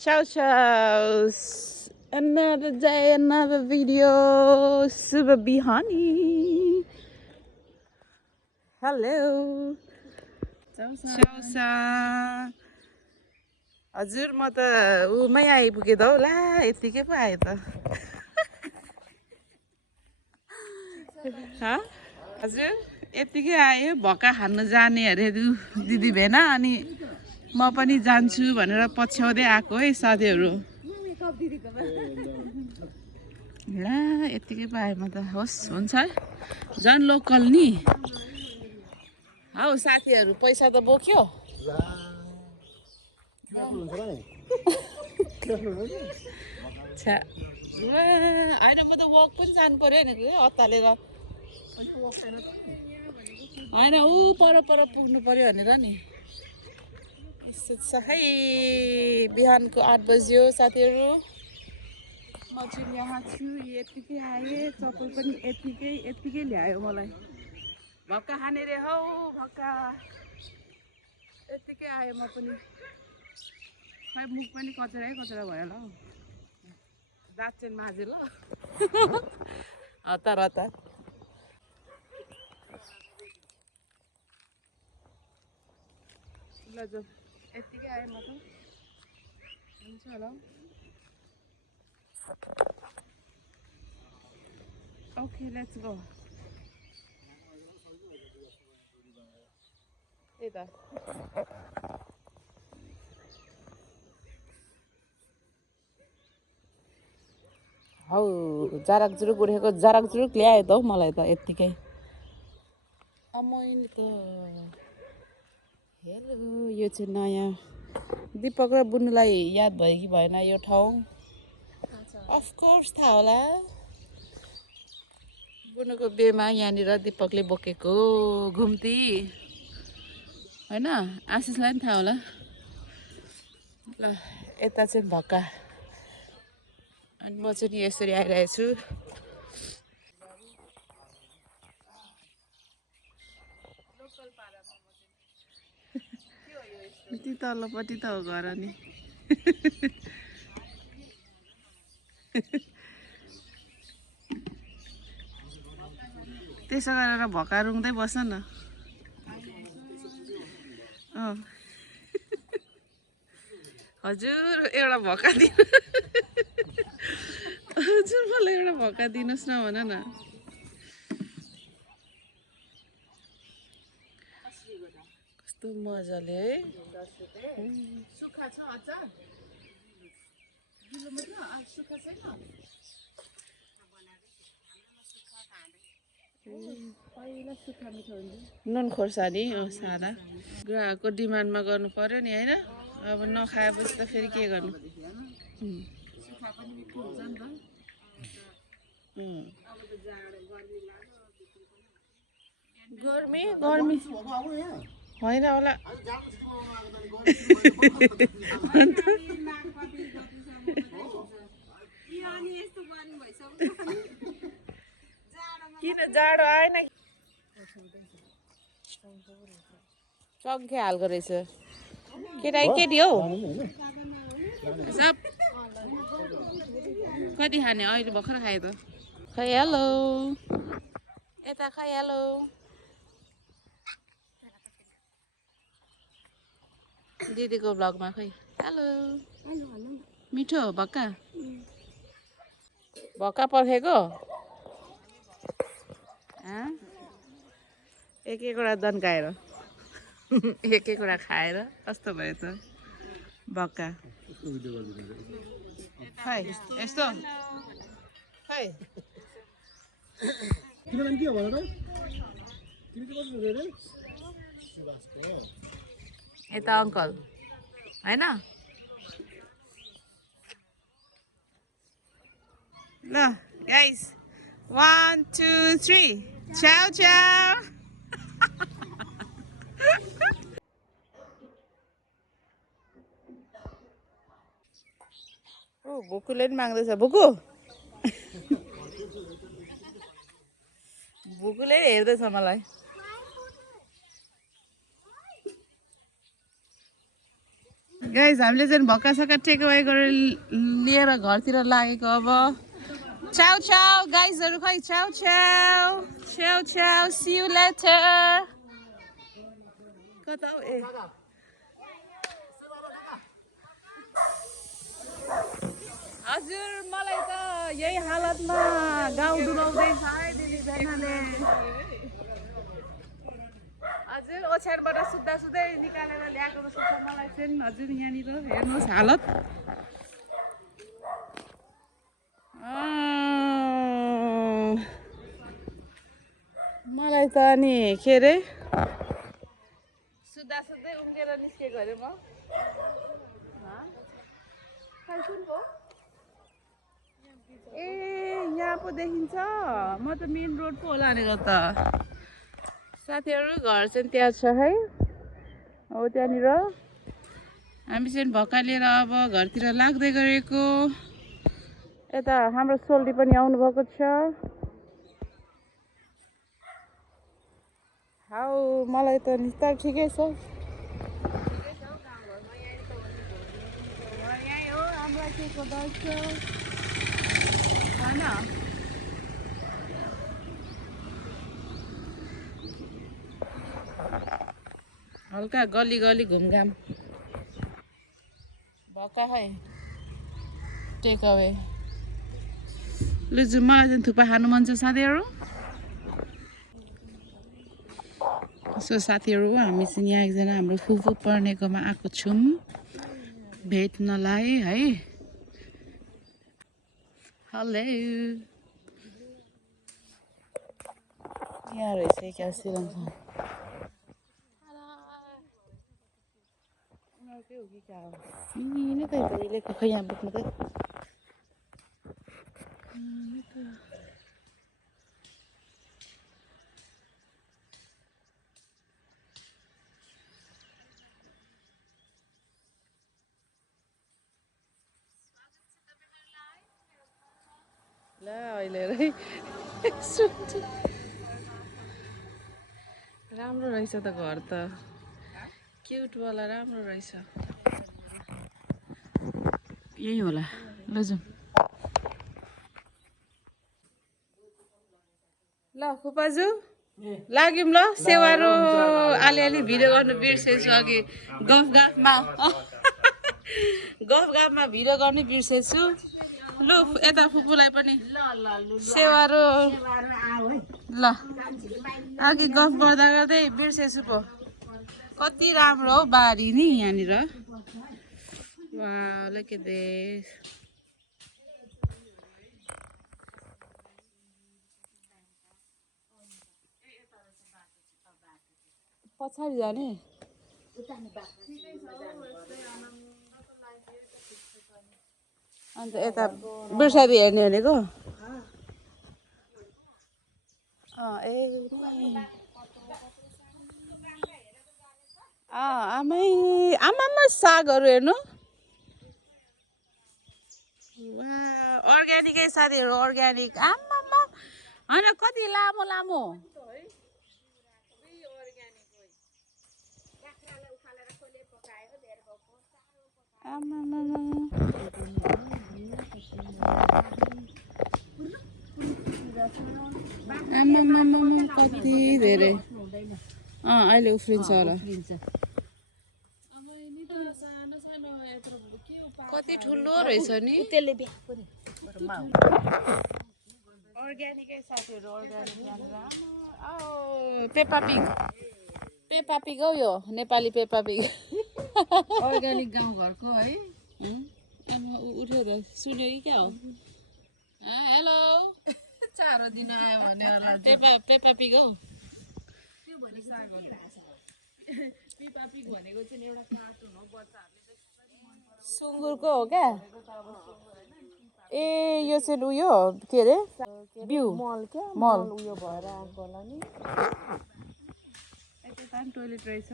Ciao, ciao. Another day, another video. Super Bihani. Hello. Ciao, ciao. हजुर म त उमै आइपुगेँ त हौ ला यतिकै पो आएँ त हजुर यतिकै आयो भक्का खानु जाने अरे दिदी भेना अनि म पनि जान्छु भनेर पछ्याउँदै आएको है साथीहरू ला यतिकै पो आएँ म त होस् हुन्छ झन् लोकल नि हौ साथीहरू पैसा त बोक्यो छ्या होइन म त वक पनि जानु पर्यो नि अत्तालेर होइन ऊ पर पुग्नु पर्यो भनेर नि यस्तो छ है बिहानको 8 बज्यो साथीहरू म चाहिँ यहाँ छु यतिकै आएँ चप्पल पनि यतिकै ल्यायो मलाई भक्का खाने रे हौ भक्का यतिकै आयो म पनि खै मुख पनि कचरा भयो ल दाँत चाहिँ माझे ल हतार ल जाउँ यतिकै आएँ म त हुन्छ होला ओके लेट्स गो त्यही त हौ जाराक जुरुक उठेको जाराक जुरुक ल्यायो त हौ मलाई त यत्तिकै मैले त हेलो यो चाहिँ नयाँ दिपक र बुनुलाई याद भयो कि भएन यो ठाउँ अफकोर्स थाहा होला बुनुको बेमा यहाँनिर दिपकले बोकेको घुम्ती होइन आशिषलाई पनि थाहा होला ल यता चाहिँ भक्का अनि म चाहिँ नि यसरी आइरहेको छु यति तल्लोपट्टि त हो घर नि त्यसो गरेर भक्का रुँग्दै बस्न न हजुर एउटा भक्का दिनु हजुर मलाई एउटा भक्का दिनुहोस् न भन न कस्तो मजाले है सुक्खा छ अचार गिलो मात्र सुक्खा छैन पहिला सुक्खा मिठो हुन्छ नुन खोर्सानी सादा ग्राहकको डिमान्डमा गर्नु पर्यो नि होइन अब नखाएपछि त फेरि के गर्नु सुक्खा पनि मिठो हुन्छ नि त गर्मी होइन होला किन जाडो आएन चङ्खे हालको रहेछ केटा केटी हौ सब कति खाने अहिले भर्खर खाएँ त खै हेलो यता खै हेलो दिदीको ब्लगमा खै हेलो मिठो हो भक्का भक्का पर्खेको एक एकवटा दन्काएर एक एकवटा खाएर कस्तो भयो त भक्का खै यस्तो खै यता अङ्कल होइन ल गाइस 1 2 3 चाउ चाउ भुकुले पनि माग्दैछ भुकु भुकुले हेर्दैछ मलाई गाइस हामीले चाहिँ भक्कासक्का टेकअवे गरेर लिएर घरतिर लागेको अब चाउ चाउ गाइसहरु खै चाउ चाउ चाउ चाउ सी यु लेटर कता हो ए हजुर मलाई त यही हालतमा गाउँ डुलाउँदैछ है दिदी बहनाले हजुर ओछ्यानबाट सुत्दा सुत्दै निकालेर ल्याएको जस्तो छ मलाई चाहिँ हजुर यहाँनिर हेर्नुहोस् हालत मलाई त अनि के अरे सुत्दा सुत्दै उम्केर निस्केको अरे म ए यहाँ पो देखिन्छ म त मेन रोड पो होला भनेको त साथीहरू घर चाहिँ त्यहाँ छ है हो त्यहाँनिर हामी चाहिँ भक्का लिएर अब घरतिर लाग्दै गरेको यता हाम्रो सोल्टी पनि आउनुभएको छ हाउ मलाई त निस्तार ठिकै छ यहीँ हो हाम्रो केको दर्श होइन हल्का गली गली घुमघाम भक्का है टेक अवे लु जाउँ मलाई चाहिँ थुक्पा खानु मन छ साथीहरू सो साथीहरू हामी चाहिँ यहाँ एकजना हाम्रो फुफू पर्नेकोमा आएको छौँ भेट्नलाई है हेलो यहाँ रहेछ क्या श्रीलङ्का उनीहरूकै हो कि क्या हो यिनै त उहिलेको खै यहाँ बोक्नु त ल अहिले राम्रो रहेछ त घर त क्युट वाला राम्रो रहेछ यही होला ल जाउँ ल फुपाजु लाग्यौँ ल सेवारो अलिअलि भिडियो गर्नु बिर्सेछु अघि गफमा भिडियो गर्नु बिर्सेछु लु यता फुपूलाई पनि सेवारो ल अघि गफ गर्दा गर्दै बिर्सेछु पो कति राम्रो हो बारी नि यहाँनिर वाह look at this पछाडि जाने अन्त यता बिर्सादी हेर्ने भनेको ए आमै आमामा सागहरू हेर्नु अर्ग्यानिकै साथीहरू अर्ग्यानिक आमामा होइन कति लामो लामो आमामा कति धेरै अहिले उफ्रिन्छ होला कति ठुलो रहेछ नि अर्ग्यानिकै साथीहरू अर्ग्यानिक पेपा पिग हो यो नेपाली पेपा पिग अर्ग्यानिक गाउँघरको है उठ्यो त सुन्यो कि क्या हो हेलो चारो दिन आयो भने होला पेपा पिग हो पेपा पिग भनेको चाहिँ एउटा कार्टुन हो बच्चाहरूले सुँगुरको हो क्या ए यो चाहिँ उयो के अरे बिउ मल क्या मल उयो भएर आएको होला नि यता टोइलेट रहेछ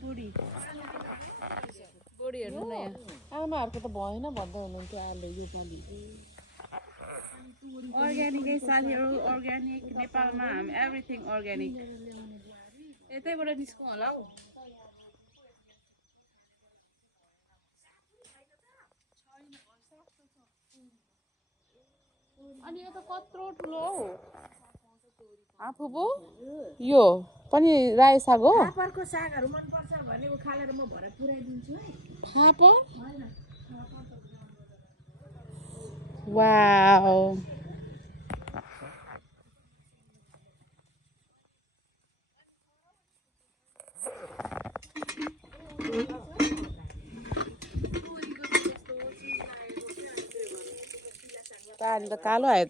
बुढी हेर्नु न यहाँ आमाहरूको त भएन भन्दै हुनुहुन्थ्यो आलु योपालि अर्ग्यानिकै साथीहरू अर्ग्यानिक नेपालमा हामी एभ्रिथिङ अर्ग्यानिक यतैबाट निस्कौँ होला हौ अनि यो त कत्रो ठुलो हौ फुपू यो पनि रायो साग हो फापरको सागहरू मनपर्छ भने उखालेर म भरे पुऱ्याइदिन्छु है फापर वाउ पानी त कालो आयो त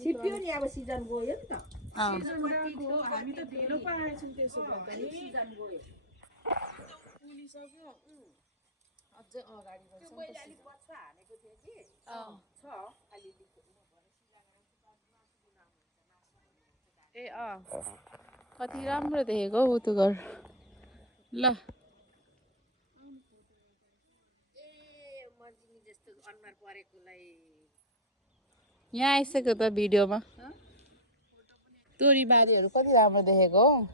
छिप्यो नि अब सिजन गयो नि त हामी त ढिलो पो आएछौँ त्यसो गर्दा नि सिजन गयो पुलिसक्यो अझै अगाडि त्यो मैले अलिक बच्चा हालेको थिएँ कि छ अलिअलि ए कति राम्रो देखेको हौ त्यो घर ल मर्जिनी जस्तो अनुहार परेकोलाई यहाँ आइसक्यो त भिडियोमा तोरीबारीहरू कति राम्रो देखेको हो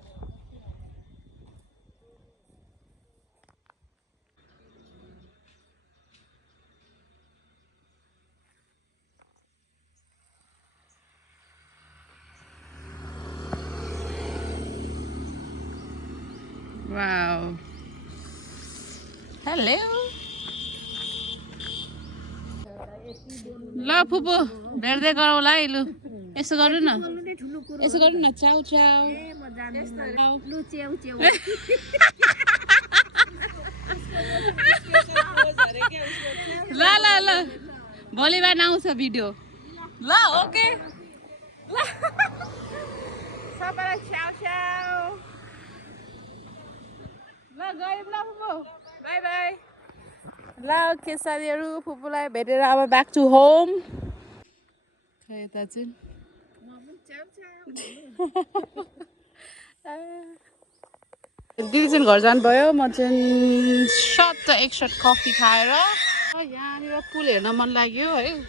वाउ हेलो ल फुपू भेट्दै गरौँला है लु यसो गर्नु न यसो गर्नु न चाउ चाउ लु च्याउ च्याउ ल ल ल भोलि बिहान आउँछ भिडियो ल ओके ल सबैलाई च्याउ च्याउ ल गयौँ ल फुपू बाई बाई ल ओके साथीहरू फुपूलाई भेटेर अब ब्याक टु होम खै यता चाहिँ दिदी चाहिँ घर जानुभयो म चाहिँ सट्ट एक सट कफी खाएर यहाँनिर पुल हेर्न मन लाग्यो है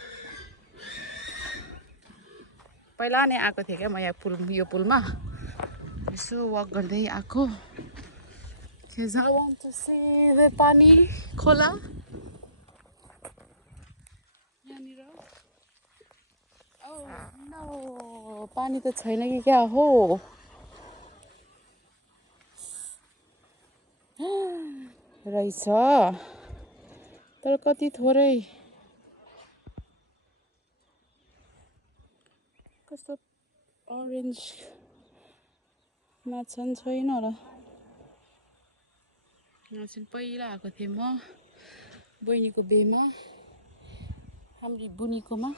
पहिला नै आएको थिएँ क्या म यहाँ यो पुलमा यसो वक गर्दै आएको पानी खोला यहाँनिर पानी त छैन कि क्या हो रहेछ तर कति थोरै कस्तो अरेन्ज माछा छैन र यहाँ चाहिँ पहिला आएको थिएँ म बहिनीको बिहेमा हाम्री बुनीकोमा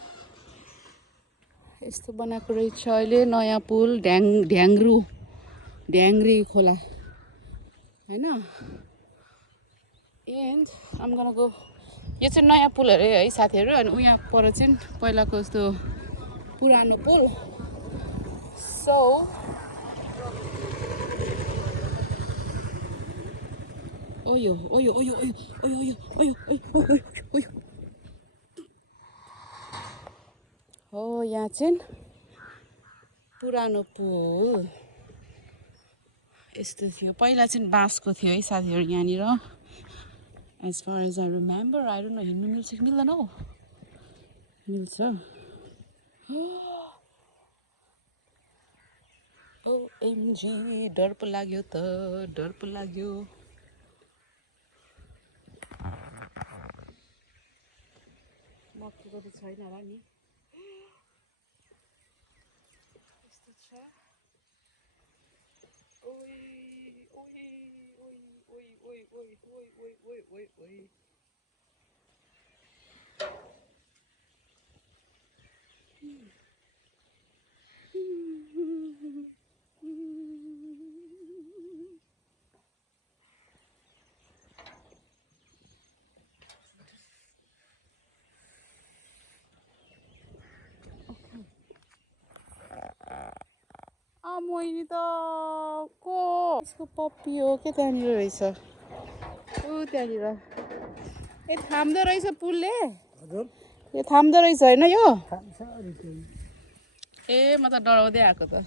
यस्तो बनाएको रहेछ अहिले नयाँ पुल ढ्याङ्ग्री खोला होइन एन्ड आम गना गो यो चाहिँ नयाँ पुल अरे है साथीहरू अनि उहाँ पर चाहिँ पहिलाको यस्तो पुरानो पुल सो ओयो ओयो ओयो ओयो ओयो ओयो ओयो ओयो हो यहाँ चाहिँ पुरानो पुल यस्तो थियो पहिला चाहिँ बाँसको थियो है साथीहरू यहाँनिर as far as I remember I don't know हिँड्नु मिल्छ कि मिल्दैन हौ मिल्छ ओएमजी डर पो लाग्यो त डर पो लाग्यो मक्कीको त छैन होला नि यस्तो छ ओइ ओइ ओइ ओइ ओइ ओइ ओइ ओइ ओइ ओइ ओइ मोहिनी त को यसको पप्पी हो के त्यहाँनिर रहेछ ऊ त्यहाँनिर ए थाम्दो रहेछ पुलले यो थाम्दो रहेछ होइन यो ए म त डराउँदै आएको त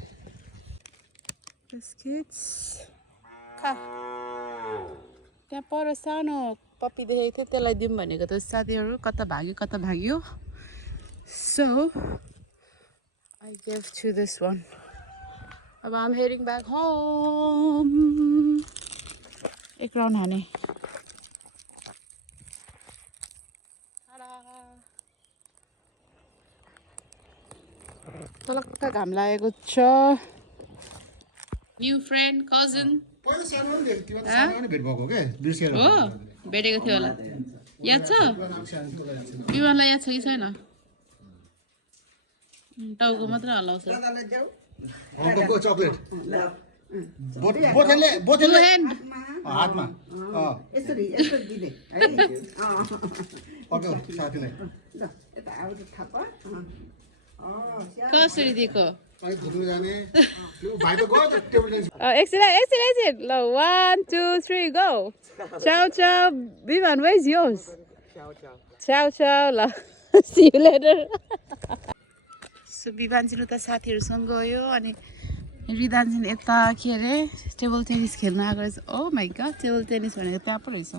त्यहाँ पर सानो पप्पी देखेको थियो त्यसलाई दिउँ भनेको त साथीहरू कता भाग्यो So I gave to this one. Now I'm heading back home. एक राउन्ड हाने. तलक्क घाम लागेको छ. New friend, cousin. पहिला सानो पनि सानो पनि भेट भएको के बिर्सेर हो भेटेको थियो होला. याद छ? विमानलाई याद छ कि छैन? टाउको मात्र हल्लाउँछ. हङकङको चकलेट बोथेनले हातमा यसरी यसरी दिने है अर्को साथीलाई ल यता आउँछ थाप कसरी दिएको? अनि घुम्नु जाने भाइ त गयो त टेबल टेनिस एकछिन. ल 1 2 3 go. Ciao ciao. Vivan, where's yours? Ciao ciao. ल see you later. So Vivaan चाहिँ उता साथीहरूसँग गयो अनि रिदान चाहिँ यता के अरे टेबल टेनिस खेल्न आएको रहेछ. ओ माई गड, टेबल टेनिस भनेको त्यहाँ पो रहेछ.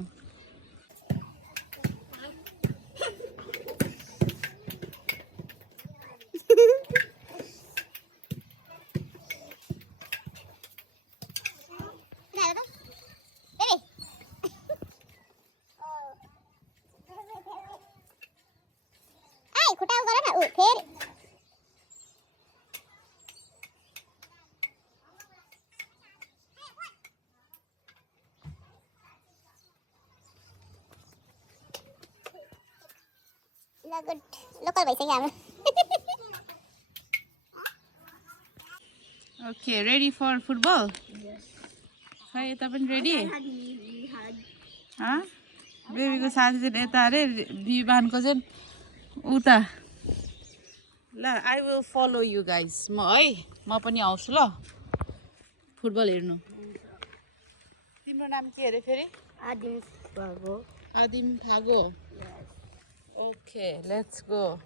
Local भइसक्यो हाम्रो. Okay, ready for football? खै यता पनि रेडी? बेबीको साथी चाहिँ यता अरे विवानको चाहिँ उता. ल I will follow you guys. म पनि आउँछु ल फुटबल हेर्नु. तिम्रो नाम के अरे फेरि? आदिम फागो. Okay, let's go.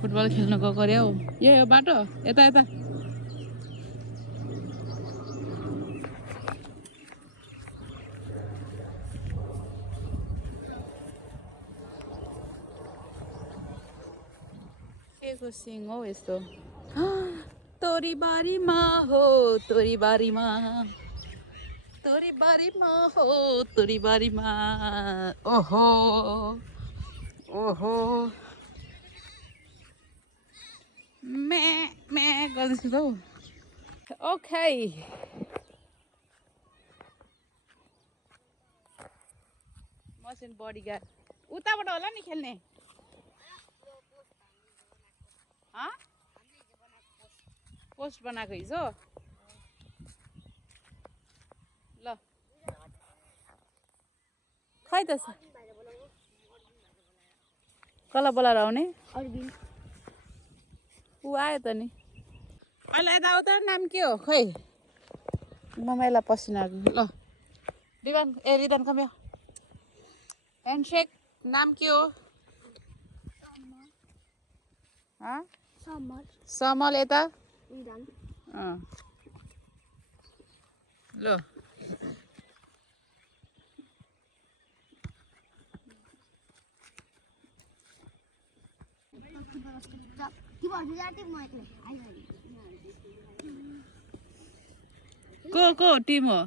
फुटबल खेल्न गएको अरे हौ. यो बाटो यता यता. के को सिङ हो यस्तो? तोरी बारीमा हो तोरी बारीमा हो तोरी बारीमा. ओहो ओहो मैं गर्दैछु त. ओके म चाहिँ बडीगार्ड. उताबाट होला नि खेल्ने. पोस्ट बनाएको हिजो. ल खै त कसलाई बोलाएर आउने? ऊ आयो त नि. अहिले यता आऊ त. नाम के हो खै? ममाइलाई पसिना. ल रिदान रिदान कम्यो. ह्यान्डसेक. नाम के हो? समल. यता ल को टिम हो?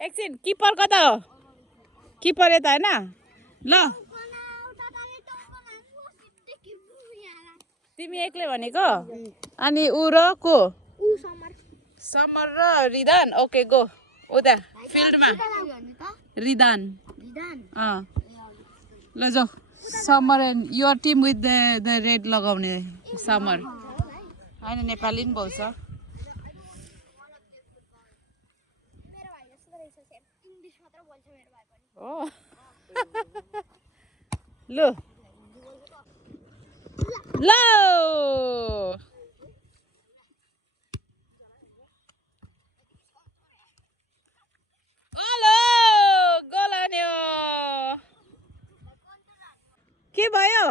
एकछिन किपर कता हो? किपर यता होइन. ल तिमी एक्लै भनेको अनि ऊ र को? समर र रिदान. ओके गो उता फिल्डमा. रिदान. ल जाऊ. Samar and your team with the red लगाउने समर. होइन नेपाली पनि बोल्छ. हो ल ल हेलो गोलान्यो. के भयो?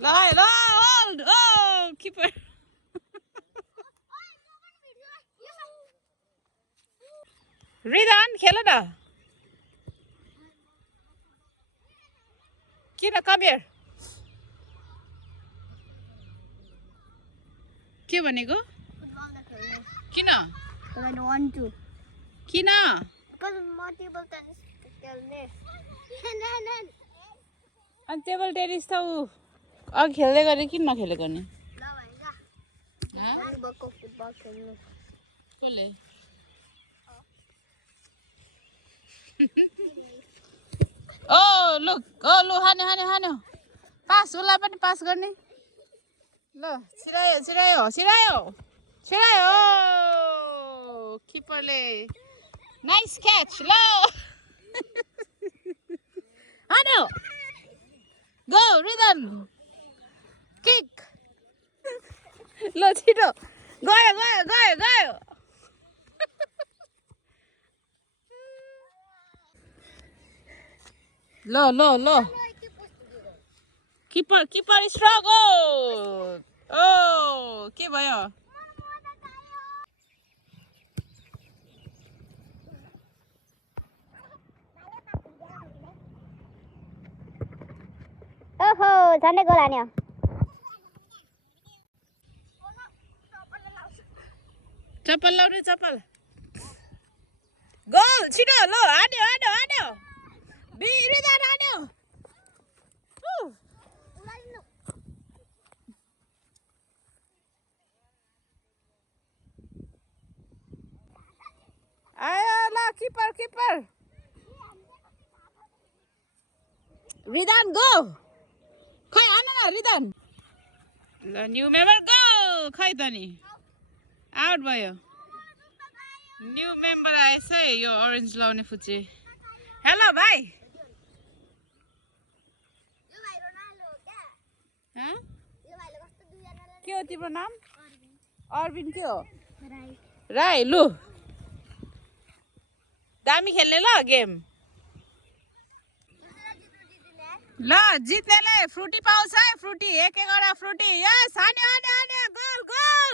ल होल्ड ओ किपर रिदान खेल न किन कम हियर के भनेको किन But I don't want to. किन Because more table tennis खेल्ने. अनि टेबल टेनिस त ऊ अघि खेल्दै गर्ने किन नखेलेको नि ल भन्छ. भलिबलको फुटबल खेल्नु. कसले ओ लु हान्यो पास उसलाई पनि पास गर्ने ल छिरायो किपरले नाइस क्याच ल हान्यो गो रिदन किक ल छिटो गयो ल किपर स्ट्रक ओ के भयो ओहो झन्डै गोल हान्यो. चप्पल लाउने चप्पल गोल छिटो ल हान्यो बिरिदान हान्यो आयो ल किपर रिदान गो खै आन न रिदान ल न्यू मेम्बर गो खै त नि आउट भयो न्यू मेम्बर आएछ है यो ओरेन्ज लाउने फुच्चे हेलो भाइ के हो तिम्रो नाम अरविन के हो राई लु दामी खेल्ने ल गेम ल जित्नेले फ्रुटी पाउँछ है फ्रुटी एकवटा फ्रुटी यस हान्यो गोल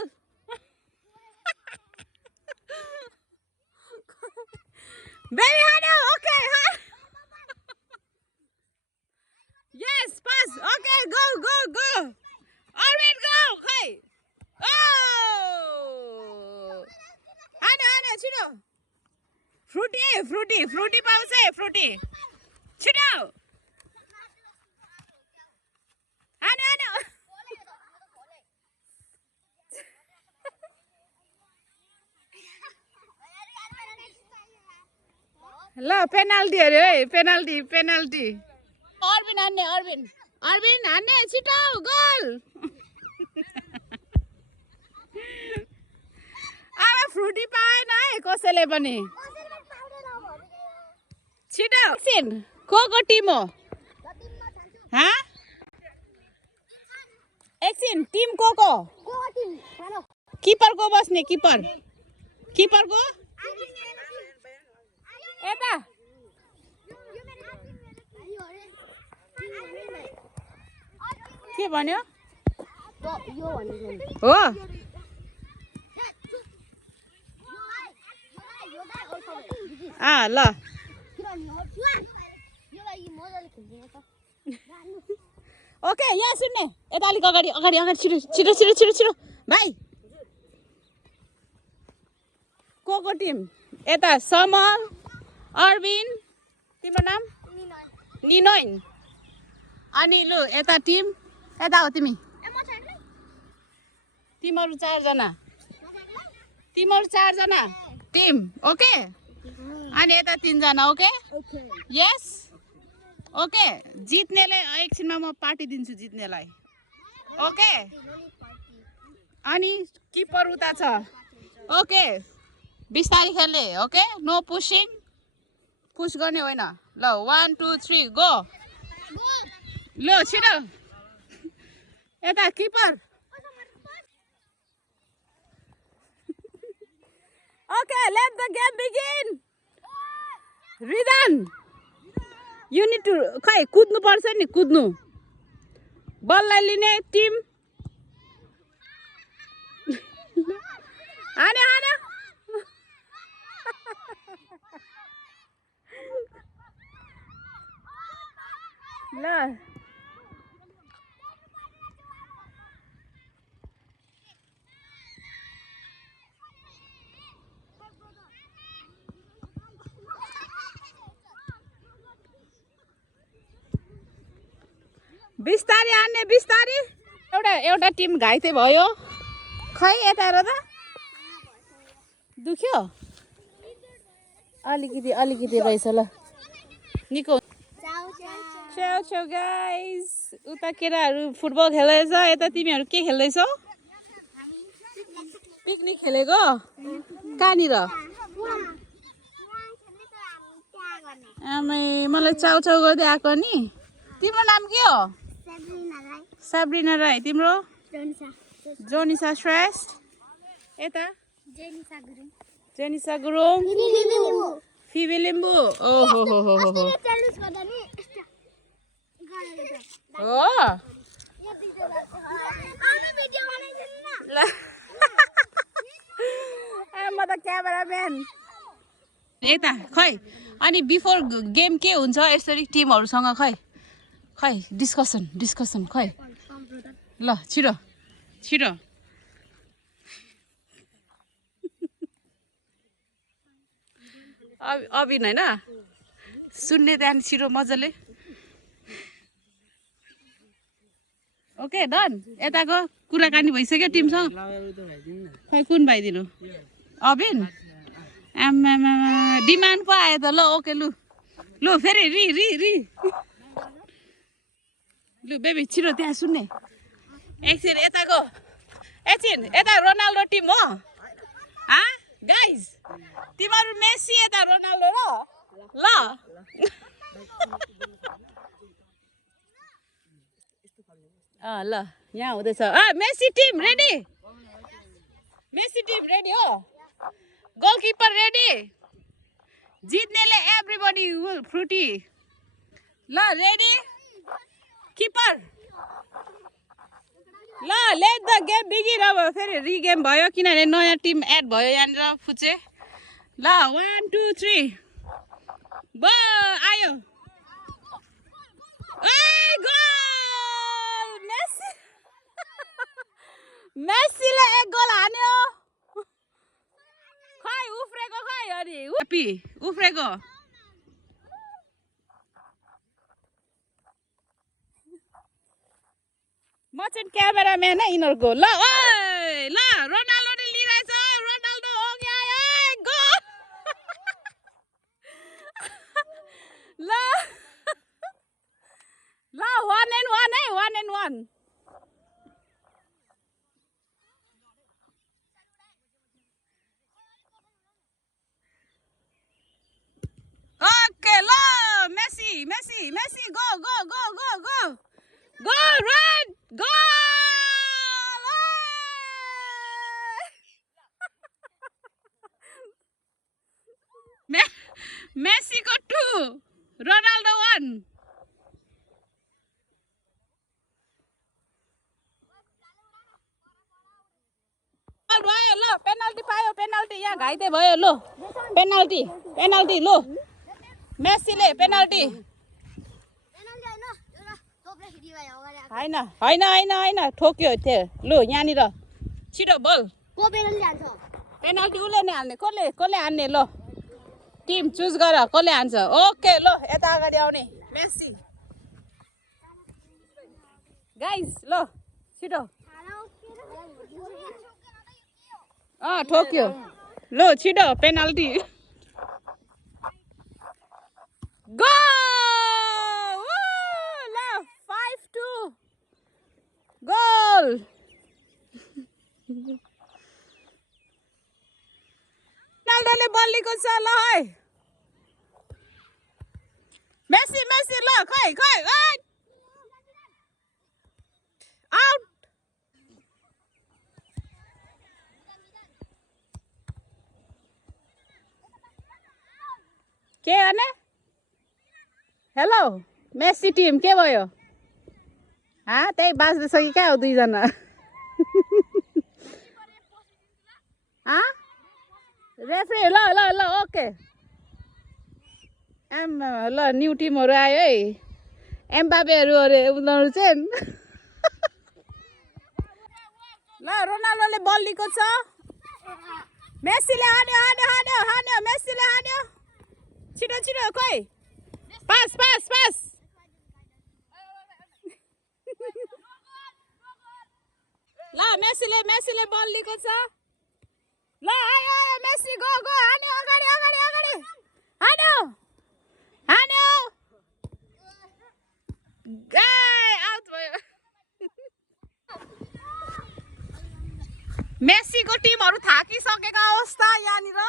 बेबी हान्यो ओके यस pass okay go Arvin go खै ओ हान्यो छिटो फ्रुटी पाउँछ है फ्रुटी छिटो हान्यो ल पेनाल्टी अरे है पेनाल्टी अरविन हान्ने छिटो गोल अब फ्रुटी पाएन है कसैले पनि छिटो एकछिन को टिम हो एकछिन टिम को किपर को बस्ने किपर को यता के भन्यो हो ल ओके यहाँ सुन्ने यता अलिक अगाडि छिटो भाइ को टिम यता समल अरविन तिम्रो नाम निनोइन अनि लु यता टिम यता हो तिमीहरू चारजना टिम ओके अनि यता 3 जना ओके यस ओके जित्नेले एकछिनमा म पार्टी दिन्छु जित्नेलाई ओके अनि किपर उता छ ओके बिस्तारै खेल्ने ओके नो पुशिङ पुश गर्ने होइन ल 1 2 3 गो ल छिटो यता keeper okay let the game begin रिदान यु निड टु खै कुद्नु पर्छ नि बललाई लिने टिम हाने हाने ल बिस्तारी हान्ने बिस्तारी एउटा टिम घाइते भयो खै यता हेर त दुख्यो अलिकति रहेछ ल निको छेउ छेउ गाइस उता केटाहरू फुटबल खेल्दैछ यता तिमीहरू के खेल्दैछौ पिकनिक खेलेको कहाँनिर आमै मलाई चाउ चाउ गर्दै आएको नि तिम्रो नाम के हो साब्रिना राई तिम्रो जोनिसा श्रेष्ठ यता जेनिसा गुरुङ फिबी लिम्बू ओहो हो हो हो म त क्यामेराम्यान यता खै अनि बिफोर गेम के हुन्छ यसरी टिमहरूसँग खै डिस्कसन खै ल छिटो अबिन होइन सुन्ने त्यहाँ छिटो मजाले ओके डन यताको कुराकानी भइसक्यो टिमसँग खै कुन भाइदिनु अबिन आमामा डिमान्ड पो आयो त ल ओके लु फेरि रि लु बेबी छिटो त्यहाँ सुन्ने एकछिन यता रोनाल्डो टिम हो गाइज तिमीहरू मेसी यता रोनाल्डो ल ल यहाँ हुँदैछ मेसी टिम रेडी हो गोलकिपर रेडी जित्नेले एभ्रीबडी विल फ्रुटी ल रेडी किपर ल लेट द गेम बिगिन अब फेरि रिगेम भयो किनभने नयाँ टिम एड भयो यहाँनिर फुचे ल 1 2 3 आयो गोल मेसीले एक गोल हान्यो खै उफ्रेको अनि उफ्रेको म चाहिँ क्यामेराम्यान है यिनीहरूको ल रोनाल्डोले लिइरहेछ रोनाल्डो हो गया गोल ल 1 and 1 है 1 and 1 ओके ल Messi go run goal Messi को 2 रोनाल्डो 1 भयो ल पेनल्टी पायो पेनल्टी यहाँ घाइते भयो ल पेनल्टी ल मेसीले पेनल्टी हैन ठोक्यो थियो लु यहाँनिर छिटो बल पेनल्टी उसले नै हाल्ने कसले हान्ने ल टिम चुज गर कसले हान्छ ओके ल यता अगाडि आउने मेसी गाइस ल छिटो ठोक्यो ल छिटो पेनल्टी गो ल 5-2 गोल रोनाल्डोले बल लिएको छ ल है मेसी ल खै आउट के भने हेलो मेसी टिम के भयो त्यही बाँच्दैछ कि क्या हो दुईजना रेफ्री ल ल ल ओके ल न्यू टिमहरू आयो है एम्बापेहरू अरे उनीहरू चाहिँ ल रोनाल्डोले बल लिएको छ मेस्सीले हान्यो हान्यो हान्यो हान्यो मेस्सीले हान्यो छिटो छिटो खोइ पास पास पास ल मेस्सीले बल लिएको छ ल आयो आयो मेस्सी गो गो हान्यो अगाडि अगाडि अगाडि हान्यो हान्यो गाय आउट भयो मेस्सीको टिमहरू थाकिसकेको अवस्था यहाँनिर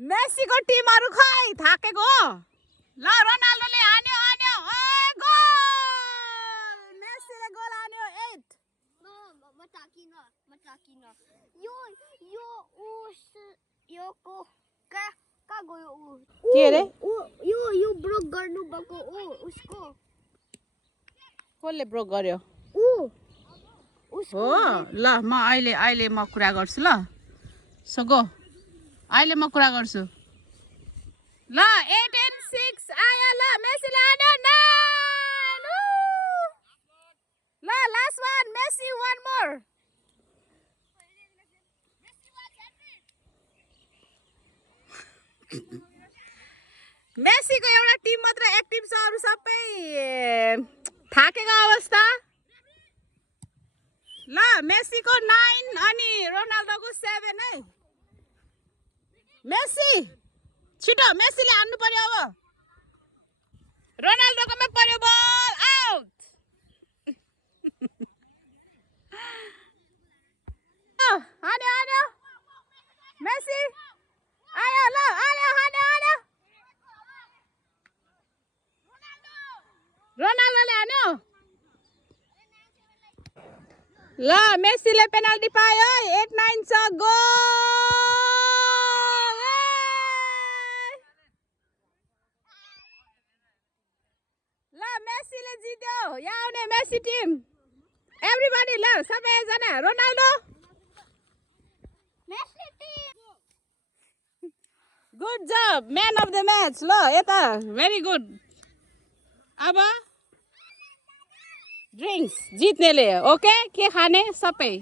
मेस्सीको टिमहरू खै थाकेको ल रोनाल्डोले हान्यो हान्यो गोल मेस्सीले गोल हान्यो 8 मटाकिन यो को का गयो के रे यो ब्रोक गर्नु भएको उसको कसले ब्रोक गर्यो उसको हो ल म अहिले म कुरा गर्छु ल सगो अहिले म कुरा गर्छु ल 8 and 6 आयो ल मेस्सीले हान्यो 9 ल last one Messi one more मेस्सीको एउटा टिम मात्र एक्टिभ छ अरु सबै थाकेको अवस्था ल मेस्सीको 9 अनि रोनाल्डोको 7 है मेस्सी छिटो मेस्सीले हान्नु पर्यो अब रोनाल्डोकोमा पर्यो बल आउट हान्यो हान्यो मेस्सी आयो ल आयो हान्यो हान्यो रोनाल्डोले हान्यो ल मेस्सीले पेनल्टी पायो 8-9 छ गोल ल मेस्सीले जित्यो यहाँ आउने मेस्सी टिम एभ्रीबडी ल सबैजना Ronaldo Messi team good job man of the match ल यता भेरी गुड अब ड्रिङ्क्स जित्नेले ओके के खाने सबै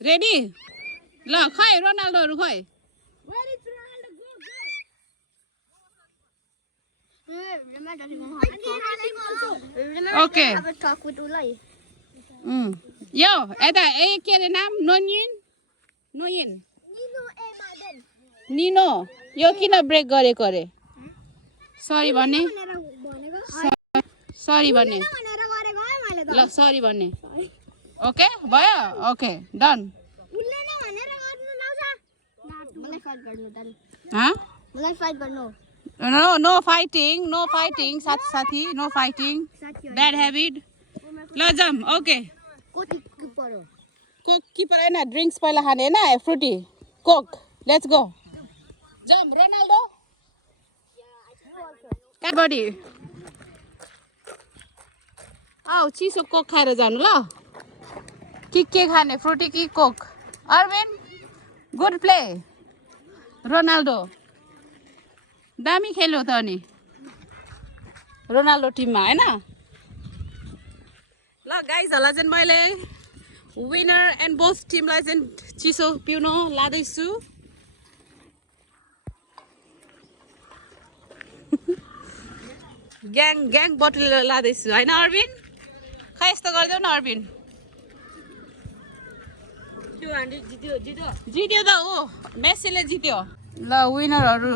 रेडी ल खै रोनाल्डोहरू खै ओके यो यता के अरे नाम नोइन निनो यो किन ब्रेक गरेको अरे सरी भन्ने सरी भन्ने ल सरी भन्ने ओके भयो ओके डन नो फाइटिङ साथी साथी नो फाइटिङ ब्याड ह्याबिट ल जाम ओके कोक किपर होइन ड्रिङ्क्स पहिला खाने होइन फ्रुटी कोक लेट्स गो जाम रोनाल्डो बडी आऊ चिसो कोक खाएर जानु ल के खाने फ्रुटी कि Coke Arvin good play Ronaldo दामी खेल्यो त अनि रोनाल्डो टिममा होइन ल गाइजहरूलाई चाहिँ मैले विनर एन्ड बोथ टिमलाई चाहिँ चिसो पिउन लाँदैछु ग्याङ बोतल लाँदैछु होइन अरविन खै यस्तो गरिदेऊ न अरविन जित्यो त ऊ मेस्सीले जित्यो ल विनरहरू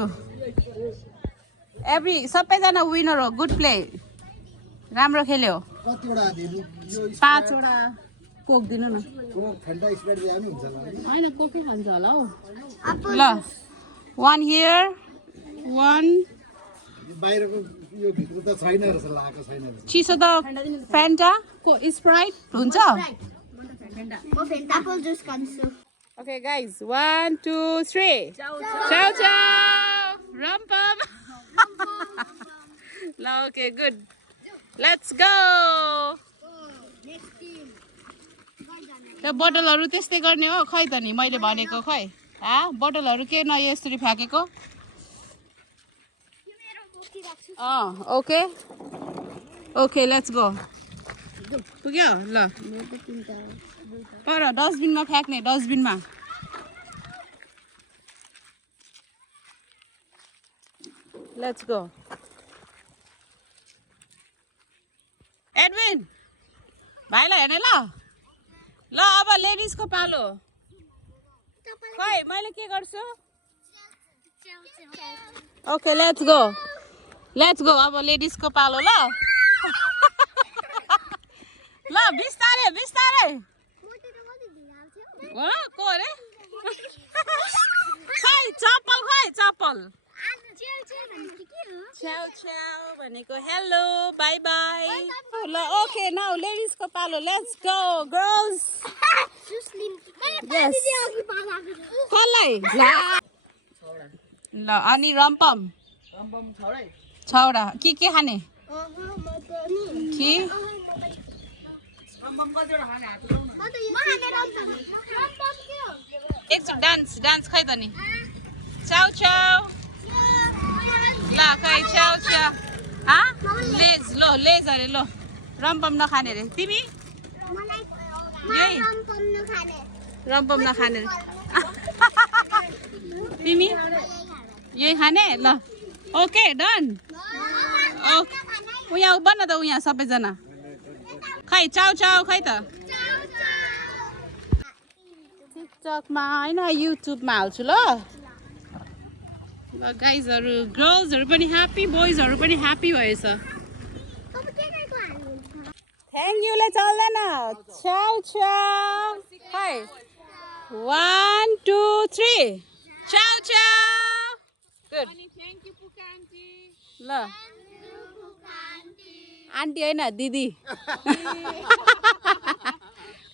सबैजना विनर हो गुड प्ले राम्रो खेल्यो कतिवटा दिनु यो 5वटा कोक दिनु न ठन्डा स्प्राइट दिनु हुन्छ होइन कोकै खान्छ होला हौ ल 1 हियर 1 बाहिरको यो भित्र त छैन रहेछ लागेको छैन चिसो त फ्यान्टा को स्प्राइट हुन्छ Apple juice cancel. Okay guys 1 2 3 ciao ciao rum pum ल ओके गुड Let's go. त्यो बोतलहरू त्यस्तै गर्ने हो खै त नि मैले भनेको खै बोतलहरू के न यसरी फ्याँकेको ओके ओके लेट्स गो पुग्यो ल पर डस्टबिनमा फ्याँक्ने डस्टबिनमा लेट्स गो एडविन भाइलाई हेर्ने ल ल अब लेडिजको पालो खै मैले के गर्छु ओके लेट्स गो अब लेडिजको पालो ल ल बिस्तारै बिस्तारै को अरे खै चप्पल छ्याउ छ्याउ भनेको हेलो बाई बाई ल ओके नाउ लेडिजको पालो लेट्स गो गर्ल्स यस कसलाई ल अनि रम्पम छौडा के खाने कि एकचोटि डान्स खै त नि छ्याउ छ्याउ ल खै छ्याउ छ्याउ लेज अरे ल रम्पम नखाने रे तिमी यही रम्पम नखाने रे तिमी यही खाने ल ओके डन यहाँ बन्न त यहाँ सबैजना खै चाउ चाउ खै त टिकटकमा होइन युट्युबमा हाल्छु ल गाइजहरू गर्ल्सहरू पनि ह्याप्पी बोइजहरू पनि ह्याप्पी भएछ थ्याङ्क यूले चल्दैन छ्याउ छ्याउ खै 1 2 3 छ्याउ छ्याउ गुड ल आन्टी होइन दिदी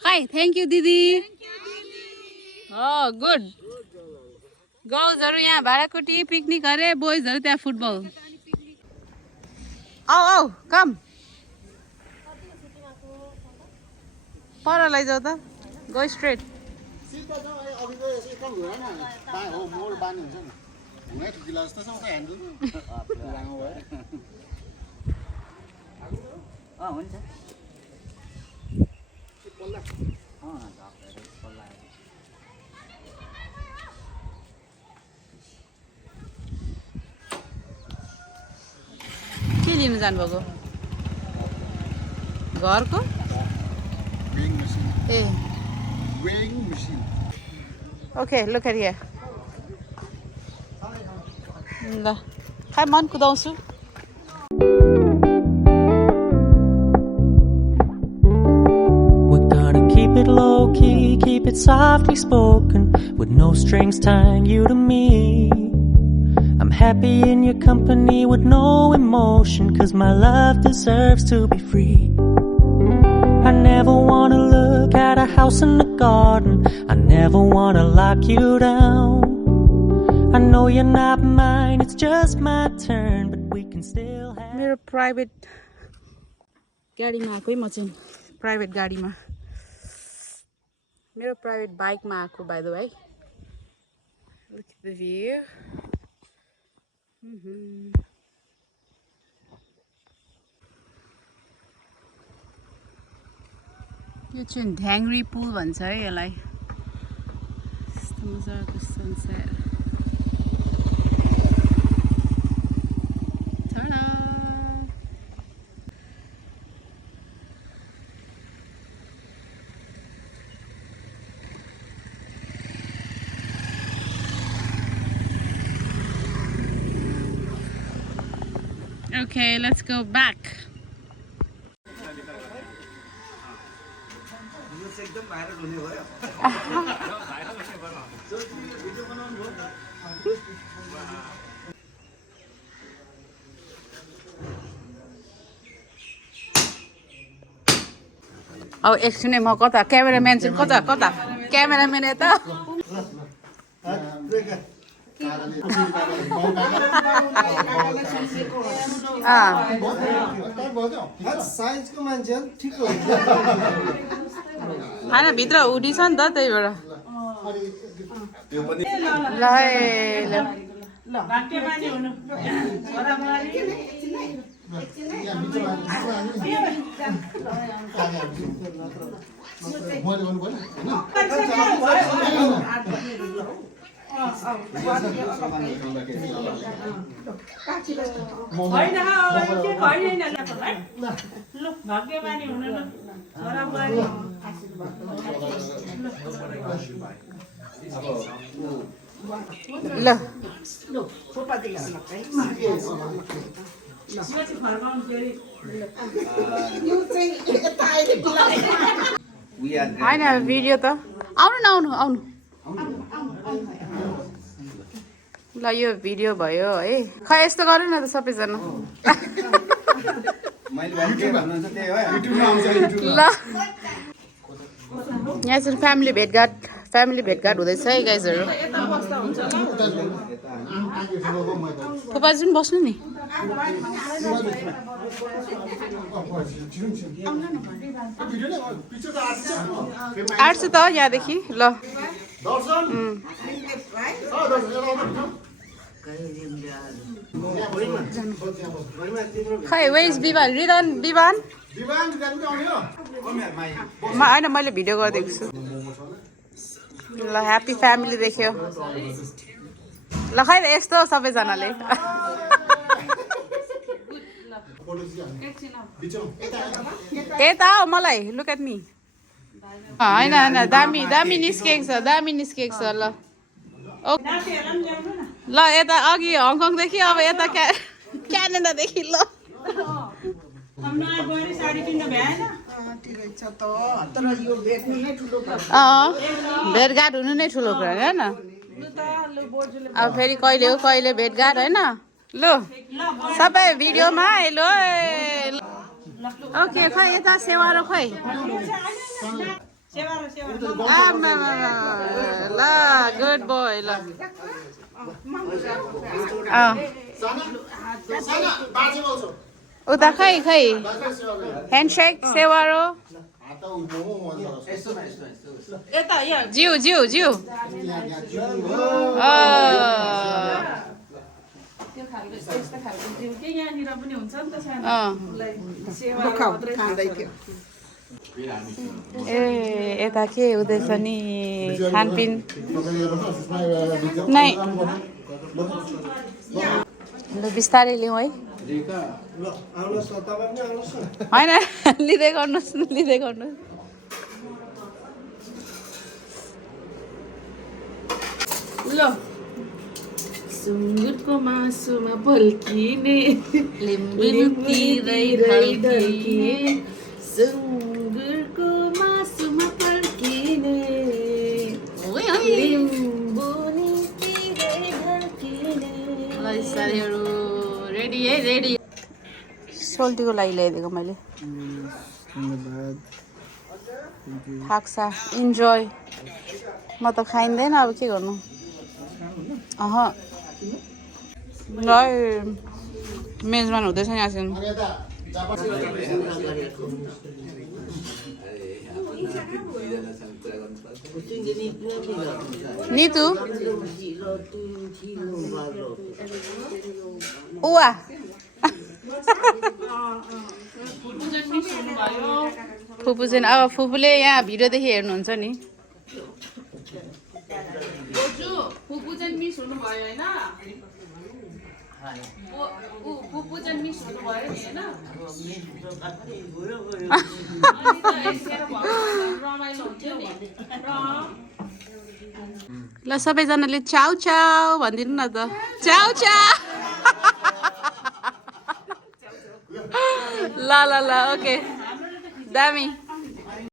खै थ्याङ्क यू दिदी गुड गर्ल्सहरू यहाँ भाँडाकुटी पिकनिक अरे बोइजहरू त्यहाँ फुटबल आऊ कम पर लैजाऊ त गो स्ट्रेट के लिनु जानुभएको घरको ए ओके लुक एट हियर ल खै मन कुदाउँछु Keep it low key, keep it softly spoken, with no strings tying you to me. I'm happy in your company with no emotion, 'cause my love deserves to be free. I never wanna look at a house in the garden, I never wanna lock you down. I know you're not mine, it's just my turn, but we can still have. मेरो private गाडीमा आएको है म चाहिँ private गाडीमा मेरो private बाइकमा आएको by the way look at the view यो चाहिँ ढ्याङ्ग्री पुल भन्छ है यसलाई यस्तो मजाको sunset Okay, let's go back. Oh, एकछिन म कता क्यामेराम्यान चाहिँ कता क्यामेराम्यान यता साइजको मान्छे ठिक हो होइन भित्र उडी छ नि त त्यही भएर ल है ल भाग्यमानी हुनु छोराबुहारी ल होइन भिडियो त आउनु न आउनु आउनु ल यो भिडियो भयो है खै यस्तो गरौँ न त सबैजना ल यहाँ चाहिँ फ्यामिली भेटघाट हुँदैछ है गाइजहरू फुपाजी पनि बस्नु नि आँट्छु त यहाँदेखि ल खै वेज विवान रिदन विवान होइन मैले भिडियो गरिदिएको छु ल ह्याप्पी फ्यामिली देख्यो ल खै त यस्तो सबैजनाले यता हो मलाई लुक एट मी होइन होइन दामी निस्केको छ ल ल यता अघि हङकङदेखि अब यता क्यानाडादेखि ल भेटघाट हुनु नै ठुलो कुरा होइन अब फेरि कहिले हो कहिले भेटघाट होइन लु सबै भिडियोमा हेलो ओके खै यता सेवारो खै ल गुड बोय ल उता खै ह्यान्डसेक सेवारो जिउ ए यता के हुँदैछ नि खानपिन नै ल बिस्तारै लिउँ है होइन लिँदै गर्नुहोस् ल सुँगुरको मासुमा पल्किने सुँगुरको मासुमा पल्किने रेडी सोल्टीको लागि ल्याइदिएको मैले थाक्सा इन्जोय म त खाइँदैन अब के गर्नु ल मेजबान हुँदैछ नि आज नितु उवा फुपू चाहिँ अब फुपूले यहाँ भिडियोदेखि हेर्नुहुन्छ नि फुपू चाहिँ मिस हुनुभयो होइन फुपू चाहिँ मिस हुनुभयो नि होइन ल सबैजनाले चाउ चाउ भनिदिनु न त चाउ चाउ ल ओके दामी